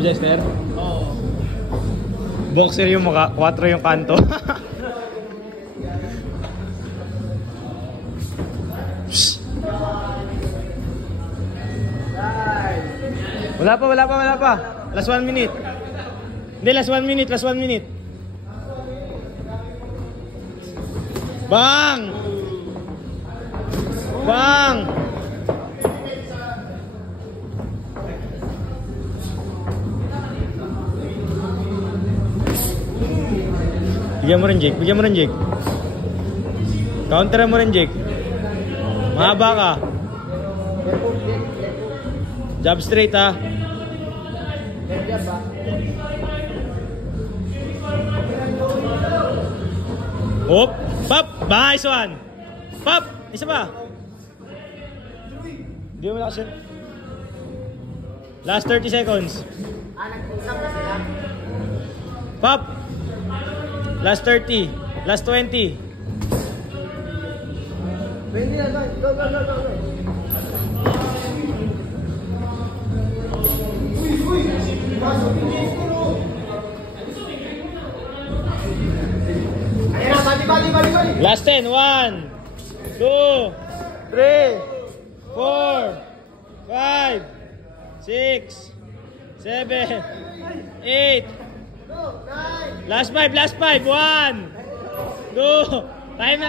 Jester? Oo. Boxer yung mukha, 4 yung kanto. Wala pa. Last 1 minute. Hindi, last 1 minute. Bang! Bigyan mo rin, Jake. Counter mo rin, Jake. Mahaba ka. Jab straight, ha. Hop! Pop! Nice one! Pop! Isa pa! Hindi mo na kasi. Last 30 seconds. Nag-usap na sila. Pop! Last 30. Last 20. 20 na, go. Bali. Last 10. 1, 2, 3, 4, 5, 6, 7, 8. Last 5. 1, 2. Time na.